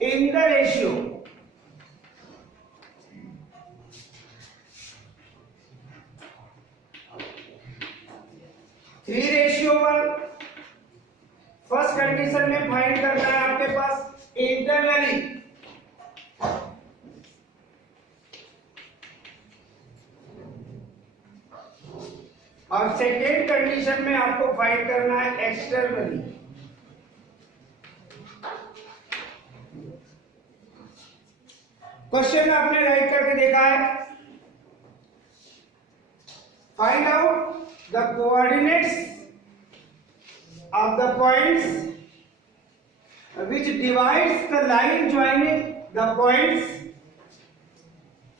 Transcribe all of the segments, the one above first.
in the ratio three ratio one. First condition में find करना है आपके पास इंटरनली, और सेकेंड कंडीशन में आपको फाइंड करना है एक्सटर्नली। क्वेश्चन आपने राइट करके देखा है, find out the coordinates of the points which divides the line joining the points।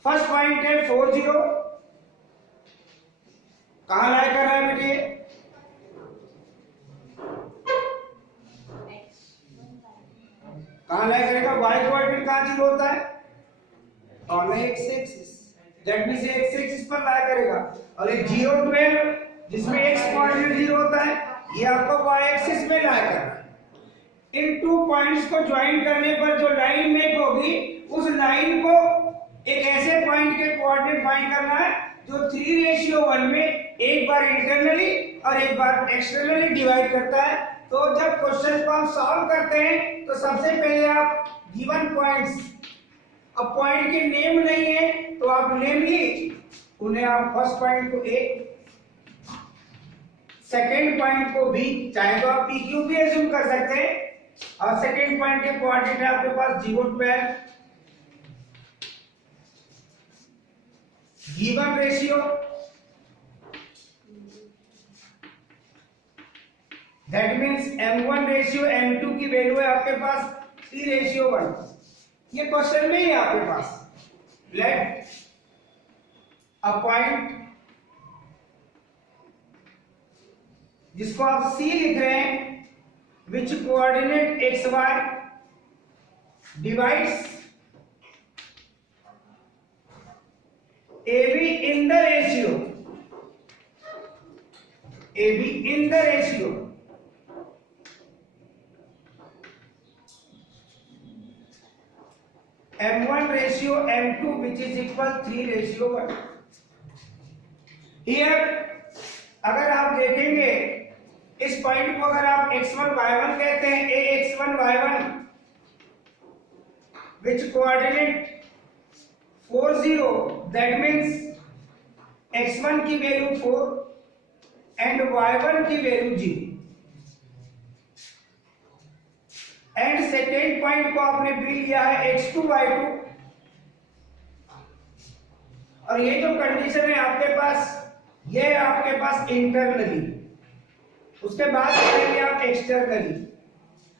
First point है 40, कहां लाई कर रहा है बेटे? कहां लाई करेगा? y कोऑर्डिनेट कहां 0 होता है? On x axis, that means x axis पर लाई करेगा। और ये 0 12 जिसमें x कोऑर्डिनेट 0 होता है, ये आपको y एक्सिस में लाई करना है। इन टू पॉइंट्स को ज्वाइन करने पर जो लाइन मेक होगी, उस लाइन को एक ऐसे पॉइंट के कोऑर्डिनेट फाइंड करना है जो 3:1 में एक बार इंटरनली और एक बार एक्सटर्नली डिवाइड करता है। तो जब क्वेश्चन को आप सॉल्व करते हैं तो सबसे पहले आप गिवन पॉइंट्स, अब पॉइंट के नेम नहीं है तो आप नेम ही उन्हें आप फर्स्ट पॉइंट को ए, सेकेंड पॉइंट को बी, चाहे तो आप पी क्यू भी एज्यूम कर सकते हैं। और सेकेंड पॉइंट के कोऑर्डिनेट है आपके पास 0 12। Given ratio that means m1 ratio m2 की वैल्यू है आपके पास 3:1। ये क्वेश्चन में ही है आपके पास। लेट अ पॉइंट जिसको आप C लिख रहे हैं, which coordinate xy divides AB in the ratio m1 ratio m2 which is equal 3:1। Here अगर आप देखेंगे इस पॉइंट को, अगर आप x1 y1 कहते हैं, a x1 y1 which coordinate 40, that means x1 की वैल्यू 4 and y1 की वैल्यू 0। एंड सेकेंड पॉइंट को आपने भी लिया है x2 y2, और ये जो कंडीशन है आपके पास, ये है आपके पास इंटरनली। उसके बाद करेंगे आप एक्सटर्नली।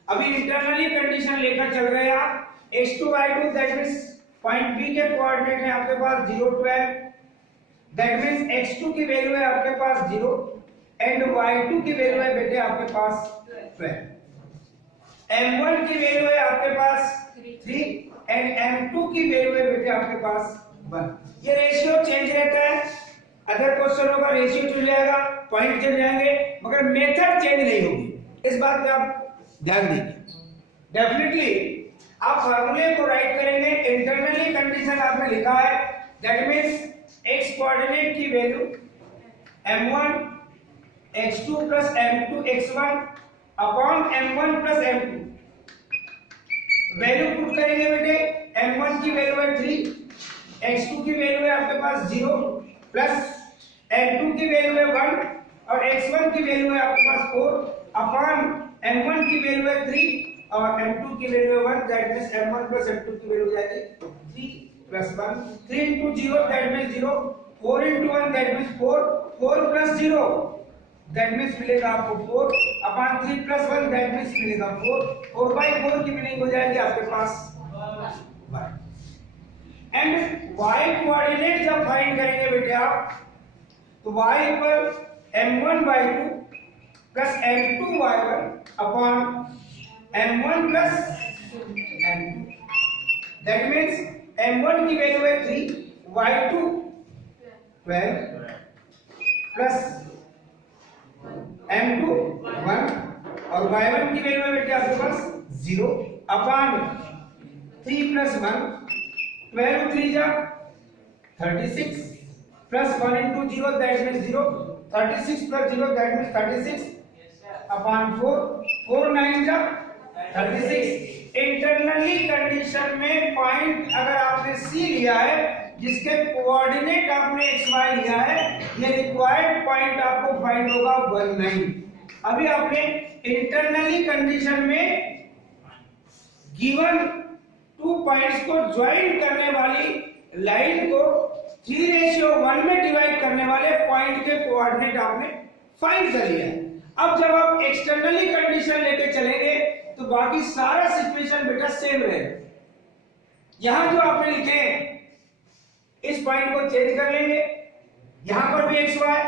अभी इंटरनली कंडीशन लेकर चल रहे हैं आप। x2 y2 that means point B के कोऑर्डिनेट है आपके पास 0 12, दैट मींस x2 की वैल्यू है आपके पास 0 एंड y2 की वैल्यू है बेटे आपके पास 12। m1 की वैल्यू है आपके पास 3 एंड m2 की वैल्यू है बेटे आपके पास 1। ये रेशियो चेंज रहता है, अदर क्वेश्चनों का रेशियो चेंज जाएगा, पॉइंट चेंज जाएंगे, मगर मेथड चेंज नहीं होगी। इस बात पे आप ध्यान दीजिए। डेफिनेटली आप फार्मूले को राइट करेंगे। इंटरनली कंडीशन आपने लिखा है, दैट मींस x कोऑर्डिनेट की value m1 x2 plus m2 x1 upon m1 plus m2। Value put करेंगे बेटे, m1 की वैल्यू है 3, x2 की वैल्यू है आपके पास 0 प्लस m2 की वैल्यू है 1 और x1 की वैल्यू है आपके पास 4 अपॉन m1 की वैल्यू है 3 और m2 की वैल्यू है 1, that means m1 plus m2 की वैल्यू हो जाएगी 3 plus 1। 3 into 0 that means 0, 4 into 1 that means 4, 4 plus 0 that means मिलेगा आपको 4 अपॉन 3 प्लस 1 दैट मींस मिलेगा 4। 4/4 की मीनिंग हो जाएगी आपके पास 1। एंड y कोऑर्डिनेट जब फाइंड करेंगे बेटे आप, तो y equal m1 y2 plus m2 y1 upon m1 plus m2, that means m1 की वैल्यू है 3, y2 12 प्लस m2 1 और y1 की वैल्यू है बेटे आपके पास 0 अपॉन 3 plus 1 12 3 जा 36 plus 1 into 0 that means 0 36 plus 0 that means 36 upon 4 4 9 जा 36 इंटरनली कंडीशन में पॉइंट अगर आपने सी लिया है जिसके कोऑर्डिनेट आपने xy लिया है ये रिक्वायर्ड पॉइंट आपको फाइंड होगा 19 अभी आपने इंटरनली कंडीशन में गिवन टू पॉइंट्स को ज्वाइन करने वाली लाइन को 3:1 में डिवाइड करने वाले पॉइंट के कोऑर्डिनेट आपने फाइंड कर लिया है। अब जब आप एक्सटर्नली कंडीशन लेके चलेंगे तो बाकी सारा सिचुएशन बेटा सेम रहेगा। यहां जो आपने लिखे हैं इस पॉइंट को चेंज कर लेंगे, यहां पर भी xy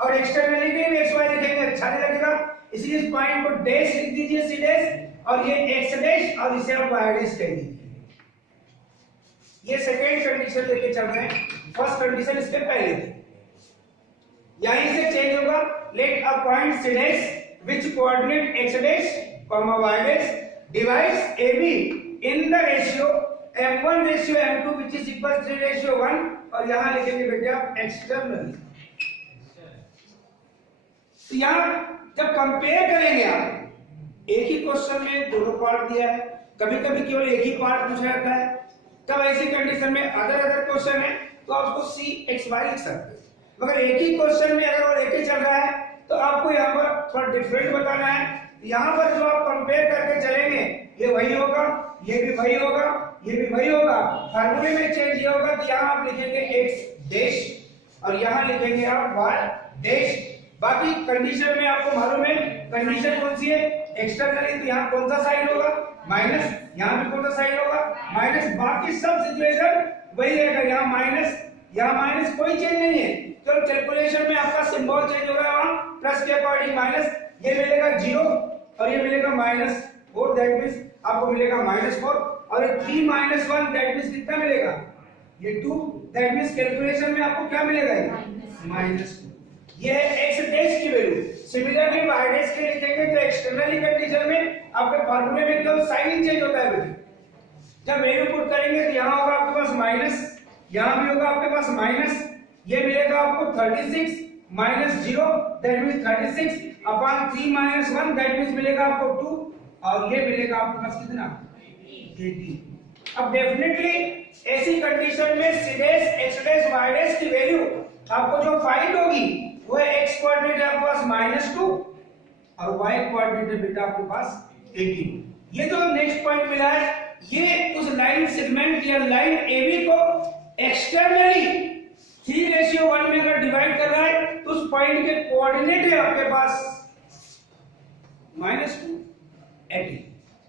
और एक्सटर्नली के भी xy लिखेंगे, अच्छा नहीं लगेगा, इसलिए इस पॉइंट को डैश लिख दीजिए सी डैश और ये x डैश और इसे आप y डैश कह दीजिए। ये सेकेंड कंडीशन लेके चल रहे हैं, फर्स्ट कंडीशन इसके पहले थी, यहीं से चेंज होगा। Let a point C dash which coordinate x dash comma y dash divides AB in the ratio m1 ratio m2 which is equal 3:1 और यहां लिखेंगे बेटे आप एक्सटर्नल। तो यहां जब कंपेयर करेंगे आप एक ही क्वेश्चन में दोनों पार्ट दिया है, कभी कभी केवल एक ही पार्ट पूछा जाता है, तब ऐसी कंडीशन में अदर क्वेश्चन है तो आप उसको सी एक्स वाई लिख सकते हैं। मगर एक ही क्वेश्चन में अगर और एक ही चल रहा है तो आपको यहाँ पर थोड़ा डिफरेंट बताना है। यहाँ पर जो आप कंपेयर करके चलेंगे ये वही होगा, ये भी वही होगा, ये भी वही होगा, फार्मूले में चेंज ये होगा कि यहाँ आप लिखेंगे x डैश और यहाँ लिखेंगे आप y डैश। बाकी कंडीशन में आपको मालूम है कंडीशन कौन सी है, एक्सटर्नली, तो यहाँ कौन सा साइन होगा माइनस, यहाँ भी कौन सा साइन होगा माइनस, बाकी सब सिचुएशन वही रहेगा, यहाँ माइनस कोई चेंज नहीं है। तो कैलकुलेशन में आपका सिंबल चेंज हो रहा है, वहां प्लस के अकॉर्डिंग माइनस, ये मिलेगा 0 और ये मिलेगा -4 दैट मींस आपको मिलेगा -4 और 3 - 1 दैट मींस कितना मिलेगा ये 2 दैट मींस कैलकुलेशन में आपको क्या मिलेगा ये -2। ये है x डैश की वैल्यू। सिमिलरली y डैश के लिखेंगे तो एक्सटर्नली कंडीशन में आपके फार्मूले में केवल साइन चेंज होता है बेटे। जब वैल्यू पुट करेंगे तो यहां होगा आपके पास माइनस, यहां भी होगा आपके पास माइनस, ये मिलेगा आपको 36 -0 that means 36 upon 3 - 1 that means मिलेगा आपको 2 और ये मिलेगा आपके पास कितना 18। अब डेफिनेटली ऐसी कंडीशन में C dash x dash y dash की वैल्यू आपको जो फाइंड होगी वो है x कोऑर्डिनेट आपके पास -2 और y कोऑर्डिनेट है बेटा आपके पास 18। ये जो नेक्स्ट पॉइंट मिला है ये उस लाइन सेगमेंट या लाइन AB को एक्सटर्नली 3:1 में अगर डिवाइड कर रहा है तो उस पॉइंट के कोऑर्डिनेट है आपके पास -2 18।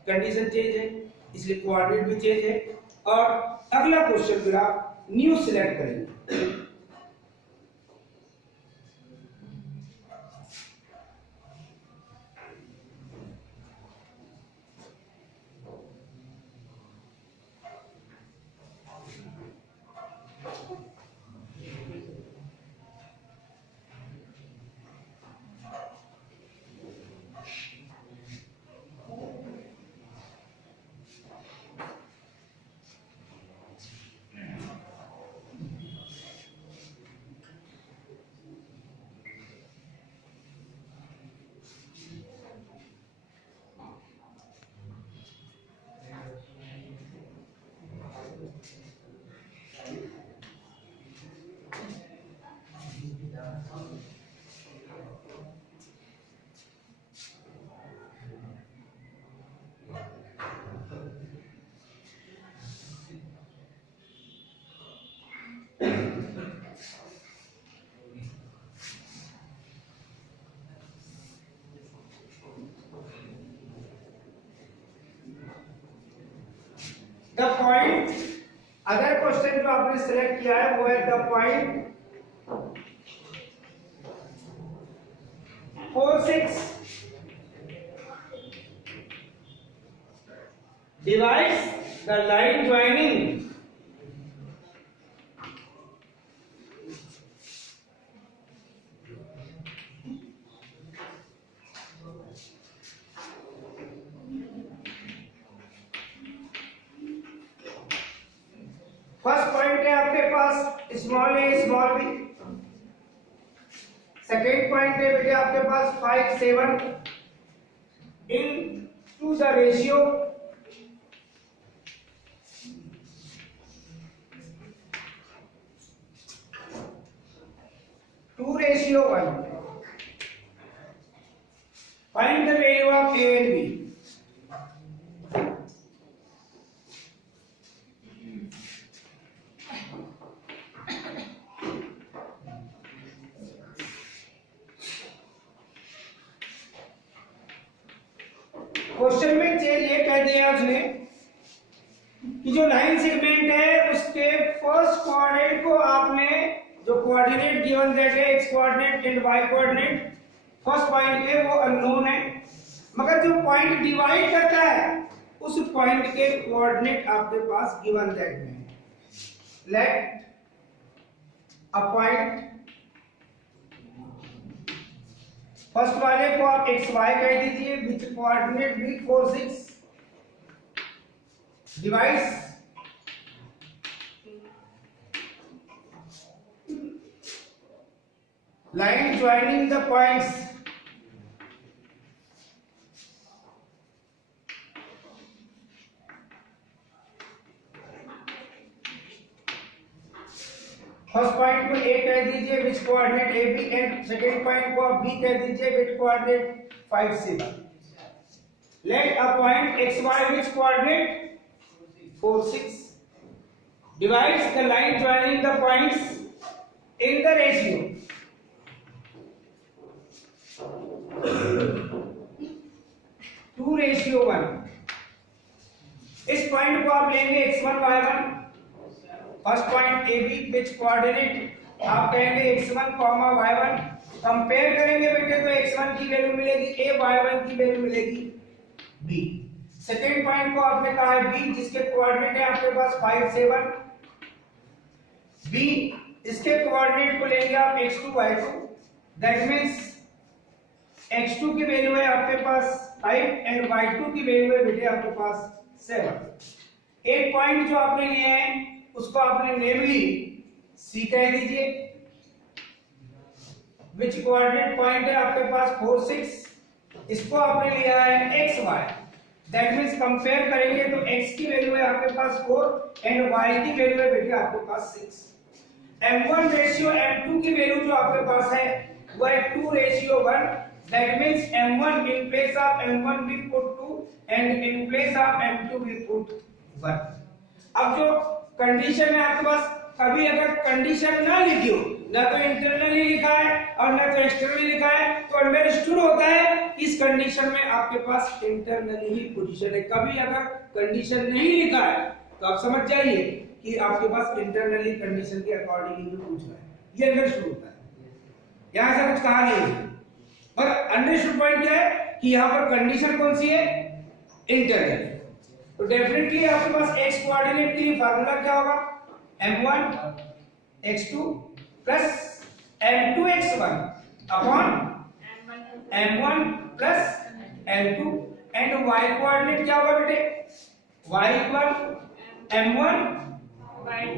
कंडीशन चेंज है इसलिए कोऑर्डिनेट भी चेंज है। और अगला क्वेश्चन फिर आप न्यू सिलेक्ट करेंगे। द पॉइंट अदर क्वेश्चन जो आपने सिलेक्ट किया है वो है the point 4 6 divides the line joining first point है आपके पास small a small b, second point है बेटे आपके पास 5 7 in to the ratio 2:1. Find the value of A and B. Question में चेंज ये कह दिया उसने कि जो लाइन सेगमेंट है उसके फर्स्ट कोऑर्डिनेट को आपने जो कोऑर्डिनेट गिवन दैट है X coordinate and Y coordinate first point के वो अननोन है, मगर जो पॉइंट डिवाइड करता है उस पॉइंट के कोऑर्डिनेट आपके पास गिवन दैट में है. लेट अ पॉइंट, फर्स्ट वाले को आप एक्स वाई कह दीजिए विच कोऑर्डिनेट भी 4 6 divides line joining the points first point को A कह दीजिए which coordinate a b and second point को आप B कह दीजिए which coordinate 5 7. Let a point x y which coordinate 4 6 divides the line joining the points in the ratio 2:1. इस point को आप लेंगे x1 y1, first point A B which coordinate आप कहेंगे x1, y1, कंपेयर करेंगे बेटे तो x1 की वैल्यू मिलेगी a, y1 की वैल्यू मिलेगी b. सेकेंड पॉइंट को आपने कहा है b जिसके कोऑर्डिनेट है आपके पास 5 7, b इसके कोऑर्डिनेट को लेंगे आप x2 y2, that means x2 की वैल्यू है आपके पास 5 एंड y2 की वैल्यू है बेटे आपके पास 7. एक पॉइंट जो आपने लिए हैं उसको आपने नेमली C कह दीजिए विच कोऑर्डिनेट पॉइंट है आपके पास 4 6, इसको आपने लिया है xy, दैट मींस कंपेयर करेंगे तो x की वैल्यू है आपके पास 4 एंड y की वैल्यू है बेटे आपके पास 6. m1 रेशियो m2 की वैल्यू जो आपके पास है वो है 2:1. That means m1 in place of m1 we put 2 and in place of m2 we put 1. अब जो कंडीशन है आपके पास, कभी अगर कंडीशन ना लिखी हो, ना तो इंटरनली लिखा है और ना तो एक्सटर्नली लिखा है, तो अंडरस्टूड होता है इस कंडीशन में आपके पास इंटरनली ही पोजीशन है. कभी अगर कंडीशन नहीं लिखा है तो आप समझ जाइए कि आपके पास इंटरनली कंडीशन के अकॉर्डिंग ही पूछ रहा है. ये अंडरस्टूड होता है, यहां से कुछ कहा नहीं है. और अंडरस्टूड पॉइंट क्या है कि यहां पर कंडीशन कौन सी है, इंटरनल. तो डेफिनेटली आपके पास x कोऑर्डिनेट के लिए फार्मूला क्या होगा, m1 x2 plus m2 x1 upon m1 plus m2 and y coordinate क्या होगा बेटे, y equal m1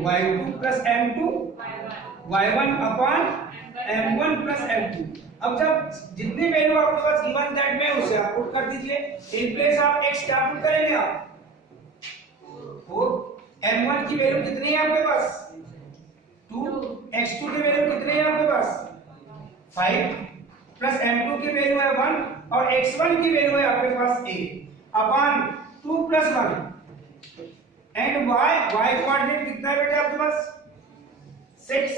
y2 plus m2 y1 upon m1 plus m2. अब जब जितनी वैल्यू आपके पास गिवन दैट में उसे आप पुट कर दीजिए. इन प्लेस ऑफ x क्या पुट करेंगे आप, वो m1 की वैल्यू कितनी है आपके पास 2, x2 की वैल्यू कितनी है आपके पास 5 प्लस m2 की वैल्यू है 1 और x1 की वैल्यू है आपके पास 8 upon 2 plus 1 and y coordinate कितना है बेटे आपके पास 6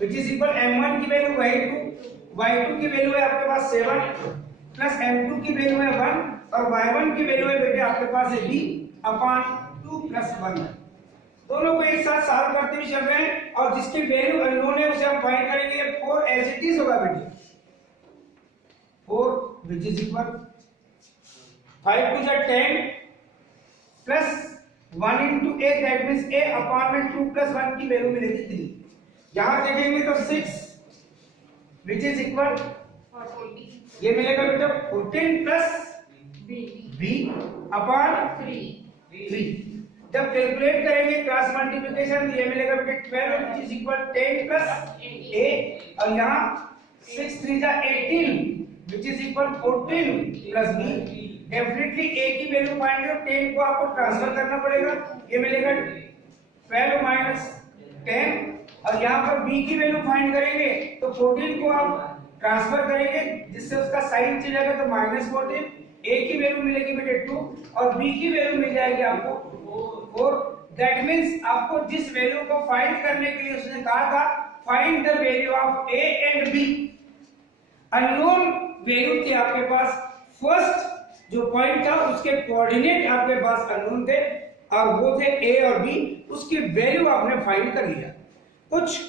which is equal m1 की वैल्यू वही 2, y2 की वैल्यू है आपके पास 7 प्लस m2 की वैल्यू है 1 और y1 की वैल्यू है बेटे आपके पास है b अपॉन 2 प्लस 1. दोनों को एक साथ सॉल्व करते हुए चल रहे हैं और जिसकी वैल्यू अननोन है उसे हम फाइंड करेंगे. 4 एज इट इज होगा बेटे, 4 which is equal 5 to the 10 plus 1 into a, that means a upon में 2 प्लस 1 की वैल्यू मिलेगी 3. यहां देखेंगे तो 6 which is equal ये मिलेगा बेटा 14 प्लस b अपॉन 3. जब कैलकुलेट करेंगे क्रॉस मल्टीप्लिकेशन, ये मिलेगा बेटे 12 which is equal 10 plus a, और यहाँ 6 3 जा 18 which is equal 14 plus b। Definitely a की वैल्यू फाइंड करो, 10 को आपको ट्रांसफर करना पड़ेगा, ये मिलेगा 12 minus 10, और यहाँ पर b की वैल्यू फाइंड करेंगे तो 14 को आप ट्रांसफर करेंगे जिससे उसका साइन चेंज आएगा तो -14, a की वैल्यू मिलेगी बेटे 2 और b की वैल्यू मिल जाएगी आपको 4। दैट मींस आपको जिस वैल्यू को फाइंड करने के लिए उसने कहा था find the value of a and b, unknown value थी आपके पास, फर्स्ट जो पॉइंट था उसके कोऑर्डिनेट आपके पास अननोन थे और वो थे a और b, उसकी वैल्यू आपने फाइंड कर लिया। कुछ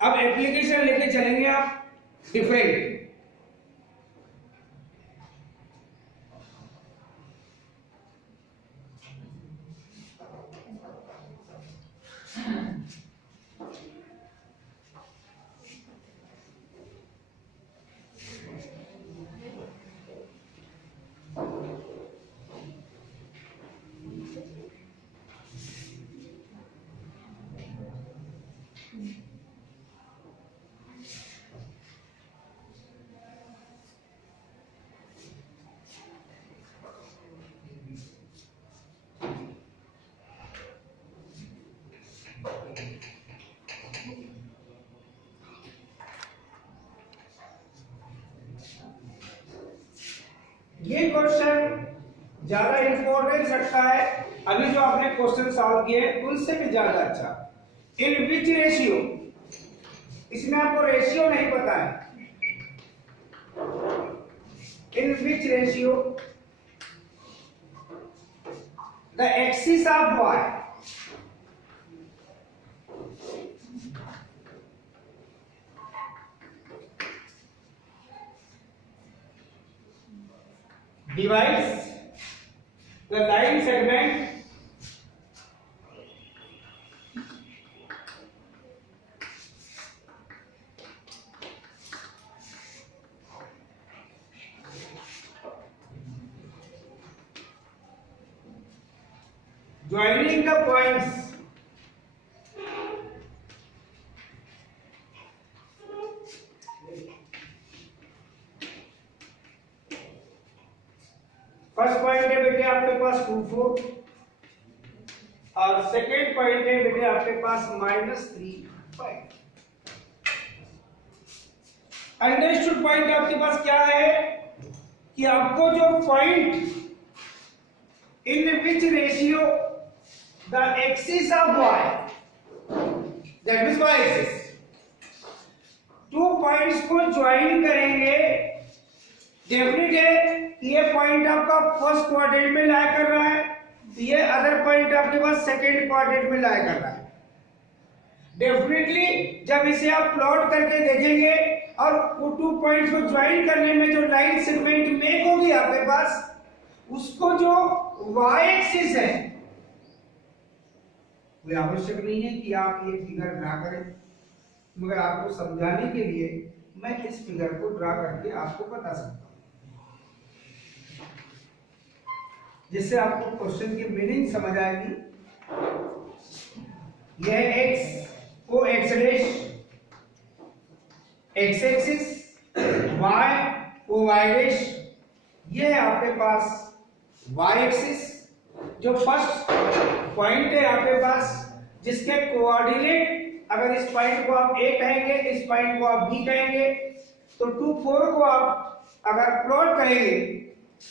अब एप्लीकेशन लेके चलेंगे आप डिफरेंट। ये क्वेश्चन ज्यादा इंपॉर्टेंस रखता है, अभी जो आपने क्वेश्चन सॉल्व किए उनसे भी ज्यादा अच्छा। इन विच रेशियो, इसमें आपको रेशियो नहीं पता है, in which ratio the axis of y divides the line segment joining the points first point है बेटे आपके पास 2 4 और सेकेंड पॉइंट है बेटे आपके पास -3 5। अंडरस्टूड पॉइंट आपके पास क्या है कि आपको जो point in which ratio the axis of y, that means y axis, 2 points को ज्वाइन करेंगे, डेफिनेट है ये पॉइंट आपका फर्स्ट क्वाड्रेंट में लाई कर रहा है, ये अदर पॉइंट आपके पास सेकेंड क्वाड्रेंट में लाई कर रहा है। डेफिनेटली जब इसे आप प्लॉट करके देखेंगे और वो 2 पॉइंट्स को ज्वाइन करने में जो लाइन सेगमेंट मेक होगी आपके पास, उसको जो y एक्सिस है, कोई आवश्यक नहीं है कि आप ये फिगर ड्रा करें, मगर आपको समझाने के लिए मैं इस फिगर को ड्रा करके आपको बता सकता हूं, जिससे आपको क्वेश्चन की मीनिंग समझ आएगी। यह x को x dash x axis, y को y डैश, यह है आपके पास y एक्सिस, जो फर्स्ट पॉइंट है आपके पास जिसके कोऑर्डिनेट अगर इस पॉइंट को आप a कहेंगे, इस पॉइंट को आप b कहेंगे, तो 2 4 को आप अगर प्लॉट करेंगे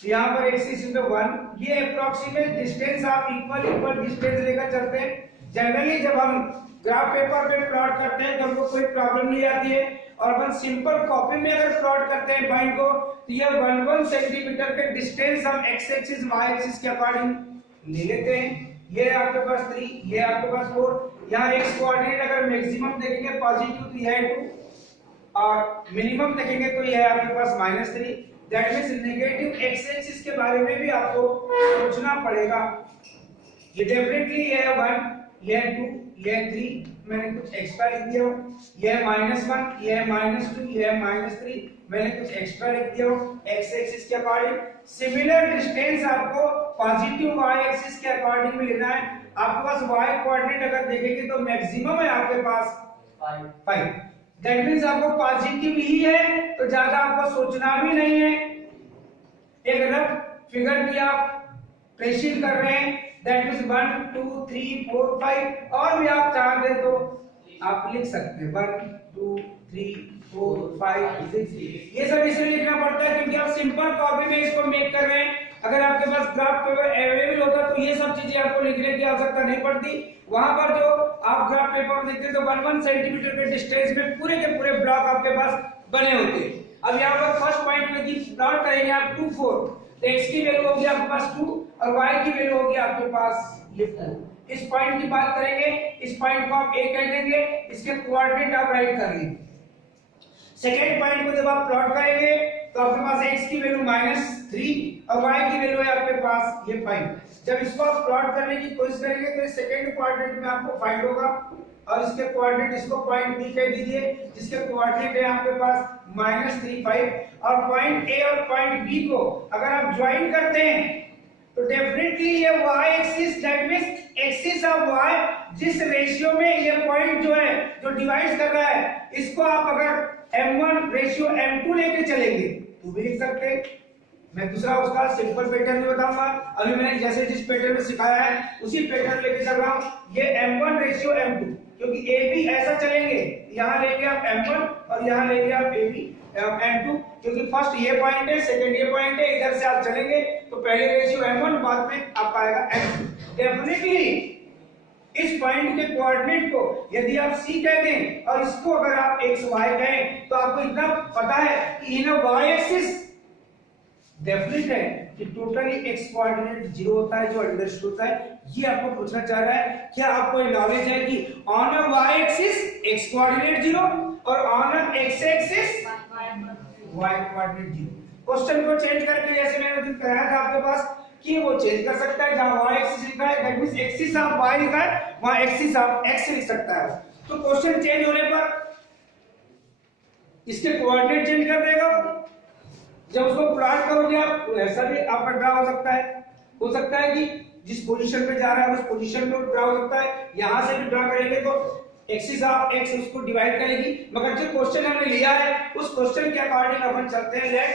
यहाँ पर एक्सिस इंटू 1, ये अप्रोक्सीमेट डिस्टेंस आप इक्वल डिस्टेंस लेकर चलते हैं। जनरली जब हम ग्राफ पेपर पे प्लॉट करते हैं तो हमको कोई प्रॉब्लम नहीं आती है, और अपन सिंपल कॉपी में अगर प्लॉट करते हैं पॉइंट को तो ये 1 सेंटीमीटर के डिस्टेंस हम एक्स एक्सिस वाई एक्सिस के अकॉर्डिंग ले लेते हैं। ये आपके पास 3, ये आपके पास 4, यहाँ एक्स कोऑर्डिनेट अगर मैक्सिमम देखेंगे पॉजिटिव तो यह है 2 और मिनिमम देखेंगे तो यह है आपके पास -3। That means negative x axis के बारे में भी आपको सोचना पड़ेगा। ये डेफिनेटली ये है 1, ये है 2, ये है 3, मैंने कुछ एक्स्ट्रा लिख दिया, ये है -1, ये है -2, ये है -3, मैंने कुछ एक्स्ट्रा लिख दिया हूं x एक्सिस के अकॉर्डिंग। सिमिलर डिस्टेंस आपको पॉजिटिव y एक्सिस के अकॉर्डिंग में लेना है। आपके पास y कोऑर्डिनेट अगर देखेंगे तो मैक्सिमम है आपके पास 5। दैट मींस आपको पॉजिटिव ही है तो ज्यादा आपको सोचना भी नहीं है। एक रफ फिगर की आप ट्रेसिंग कर रहे हैं, दैट मींस 1 2 3 4 5 और भी आप चाहते तो आप लिख सकते हैं 1 2 3 4 5 6। ये सब इसलिए लिखना पड़ता है क्योंकि आप सिंपल कॉपी में इसको मेक कर रहे हैं। अगर आपके पास ग्राफ पेपर अवेलेबल होता तो ये सब चीजें आपको लिखने की आवश्यकता नहीं पड़ती। वहां पर जो आप ग्राफ पेपर देखते हैं तो 1 सेंटीमीटर के डिस्टेंस में पूरे के पूरे ब्लॉक आपके पास बने होते हैं। अब यहाँ पर फर्स्ट पॉइंट में प्लॉट करेंगे आप 2 4, तो x की वैल्यू होगी आपके पास 2 और y की वैल्यू होगी आपके पास ये 4। इस पॉइंट की बात करेंगे, इस पॉइंट को आप a कह देंगे, इसके कोऑर्डिनेट आप राइट कर लेंगे। सेकेंड पॉइंट को जब आप प्लॉट करेंगे तो आपके पास x की वैल्यू -3 और y की वैल्यू है आपके पास ये 5। जब इसको आप प्लॉट करने की कोशिश करेंगे तो सेकेंड कोऑर्डिनेट में आपको फाइंड होगा और इसके कोऑर्डिनेट इसको पॉइंट b कह दीजिए जिसके कोऑर्डिनेट है आपके पास -3 5 और पॉइंट a और पॉइंट b को अगर आप ज्वाइन करते हैं तो डेफिनेटली ये y axis that means axis of y जिस रेशियो में ये पॉइंट जो है जो डिवाइड कर रहा है इसको आप अगर m1 रेशियो m2 लेके चलेंगे तो भी लिख सकते हैं। मैं दूसरा उसका सिंपल पैटर्न भी बताऊंगा। अभी मैंने जैसे जिस पैटर्न में सिखाया है उसी पैटर्न लेके चल रहा हूं। ये m1 रेशियो m2 क्योंकि a b ऐसा चलेंगे, यहां लेंगे आप m1 और यहां लेंगे आप a b m2 क्योंकि फर्स्ट ये पॉइंट है, सेकंड ये पॉइंट है, इधर से आप चलेंगे तो पहले रेशियो m1 बाद में आपका आएगा m2। डेफिनेटली इस पॉइंट के कोऑर्डिनेट को यदि आप c कह दें और इसको अगर आप x y कहें तो आपको इतना पता है कि इन y एक्सिस डेफिनेट है कि टोटली x कोऑर्डिनेट 0 होता है जो अंडरस्टूड होता है। ये आपको पूछना चाह रहा है, क्या आपको नॉलेज है कि on a y axis x coordinate 0 और on a x axis y coordinate 0। Question को चेंज करके जैसे मैंने उस दिन कराया था आपके पास कि वो चेंज कर सकता है, जहां y एक्सिस लिखा है that means axis of y लिखा है वहां एक्सिस ऑफ x लिख सकता है। तो क्वेश्चन चेंज होने पर इसके कोऑर्डिनेट चेंज कर देगा। जब उसको प्लॉट करोगे आप तो ऐसा भी आपका ड्रा हो सकता है कि जिस पोजीशन पे जा रहा है उस पोजीशन में ड्रा हो सकता है। यहां से भी ड्रा करेंगे तो एक्सिस ऑफ x उसको डिवाइड करेगी, मगर जो क्वेश्चन हमने लिया है उस क्वेश्चन के अकॉर्डिंग अपन चलते हैं। लेट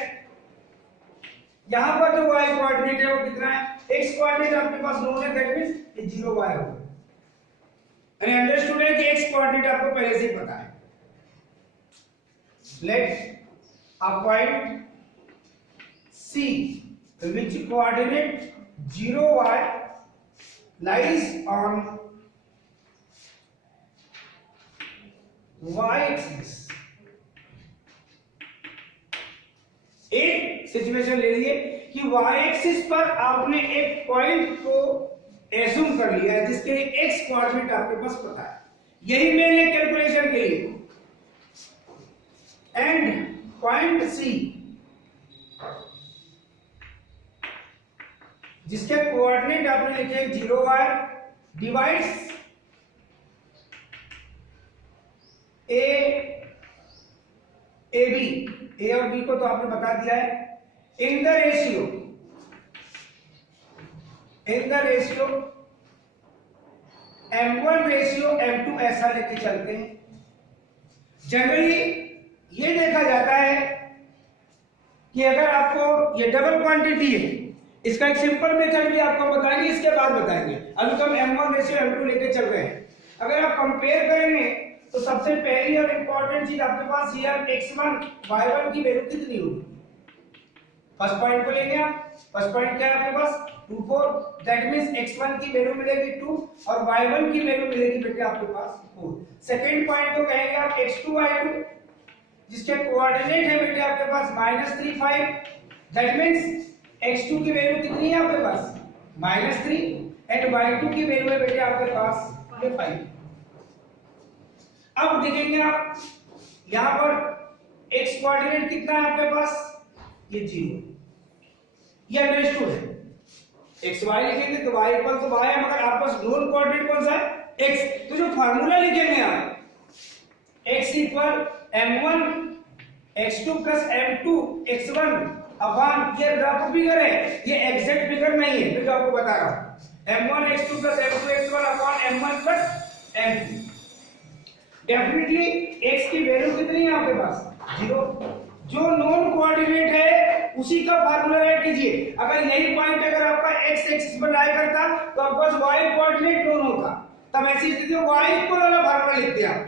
यहां पर जो y कोऑर्डिनेट है वो कितना है, x कोऑर्डिनेट आपके पास नोन है दैट मींस ये 0 y होगा। यानी अंडरस्टूड है कि x कोऑर्डिनेट आपको पहले से ही पता है। Let a point C which coordinate 0 y lies on y axis। एक सिचुएशन ले लिए कि y एक्सिस पर आपने एक पॉइंट को एज्यूम कर लिया है जिसके लिए x कोऑर्डिनेट आपके पास पता है, यही मेन है कैलकुलेशन के लिए। एंड पॉइंट C जिसके कोऑर्डिनेट आपने लिखे 0 y divides a b, a और b को तो आपने बता दिया है। In the ratio m1 ratio m2 ऐसा लेके चलते हैं। जनरली ये देखा जाता है कि अगर आपको ये डबल क्वांटिटी है, इसका एक सिंपल मेथड भी आपको बताएंगे, इसके बाद बताएंगे। अभी तो हम m1 रेशियो m2 लेके चल रहे हैं। अगर आप कंपेयर करेंगे तो सबसे पहली और इंपॉर्टेंट चीज आपके पास हियर x1 y1 की वैल्यू कितनी होगी। फर्स्ट पॉइंट को लेंगे आप, फर्स्ट पॉइंट क्या है आपके पास 2 4 दैट मींस x1 की वैल्यू मिलेगी 2 और y1 की वैल्यू मिलेगी बेटे आपके पास 4। सेकंड पॉइंट को कहेंगे आप x2 y2 जिसके कोऑर्डिनेट है बेटे आपके पास -3 5 दैट मींस x2 की वैल्यू कितनी है आपके पास -3 एंड y2 की वैल्यू है बेटे आपके पास ये 5। अब देखेंगे आप यहां पर x कोऑर्डिनेट कितना है आपके पास ये 0, ये अंडरस्टूड है। xy लिखेंगे तो y इक्वल टू y है, मगर आपके पास नोन कोऑर्डिनेट कौन सा है x। तो जो फार्मूला लिखेंगे आप x equal m1 x2 plus m2 x1 upon ये रफ फिगर है, ये एग्जैक्ट फिगर नहीं है, मैं जो आपको बता रहा हूं। m1 x2 plus m2 x1 upon m1 plus m2। Definitely x की वैल्यू कितनी है आपके पास? 0। जो नॉन कोऑर्डिनेट है उसी का फार्मूला राइट कीजिए। अगर यही पॉइंट अगर आपका x एक्सिस पर लाई करता तो आपके पास y कोऑर्डिनेट नॉन होता, तब ऐसी स्थिति में y इक्वल वाला फार्मूला लिखते आप,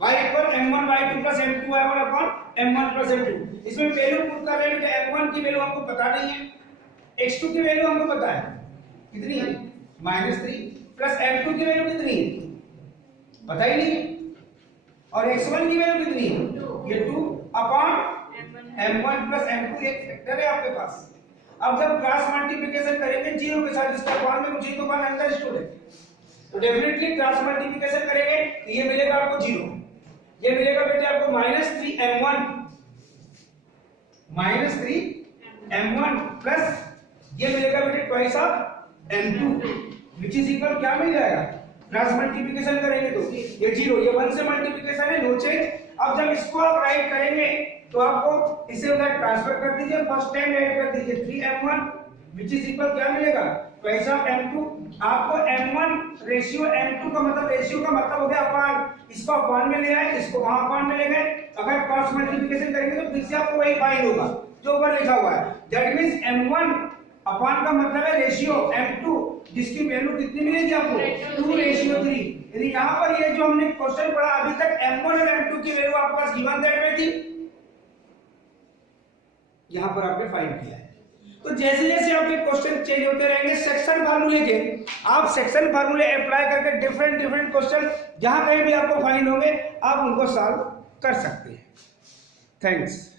y equal m1 y2 plus m2 y1 upon m1 plus m2। इसमें वैल्यू पुट कर रहे हैं, बेटा m1 की वैल्यू हमको पता नहीं है, x2 की वैल्यू हमको पता है कितनी है -3, प्लस m2 की वैल्यू कितनी है पता ही नहीं है, और x1 की वैल्यू कितनी है ये 2 अपॉन m1 प्लस m2 एक फैक्टर है आपके पास। अब जब क्रॉस मल्टीप्लिकेशन करेंगे जीरो के साथ, इसका वन में मुझे तो वन अंडरस्टूड है, तो डेफिनेटली क्रॉस मल्टीप्लिकेशन करेंगे तो ये मिलेगा आपको 0, ये मिलेगा बेटे आपको -3m1 प्लस ये मिलेगा बेटे twice of m2 which is equal क्या मिल जाएगा? क्रॉस मल्टीप्लिकेशन करेंगे तो ये 0, ये 1 से मल्टीप्लिकेशन है, नो चेंज। अब जब इसको आप राइट करेंगे तो आपको इसे उधर ट्रांसफर कर दीजिए, फर्स्ट टाइम ऐड कर दीजिए 3m1 व्हिच इज इक्वल क्या मिलेगा? Twice of m2। आपको m1 रेशियो m2 का मतलब रेशियो का मतलब हो गया अपॉन, इसको अपॉन में ले आए, इसको वहां अपॉन में ले गए। अगर क्रॉस मल्टीप्लिकेशन करेंगे तो फिर से आपको वही फाइंड होगा जो ऊपर लिखा हुआ है, दैट मींस m1 अपॉन का मतलब है रेशियो m2 जिसकी वैल्यू कितनी मिलेगी आपको 2:3। यदि यहां पर ये जो हमने क्वेश्चन पढ़ा अभी तक m1 और m2 की वैल्यू आपके पास गिवन दैट में थी, यहां पर आपने फाइंड किया है। तो जैसे जैसे आपके क्वेश्चन चेंज होते रहेंगे सेक्शन फार्मूले के, आप सेक्शन फार्मूले अप्लाई करके डिफरेंट क्वेश्चन जहां कहीं भी आपको फाइंड होंगे आप उनको सॉल्व कर सकते हैं। थैंक्स।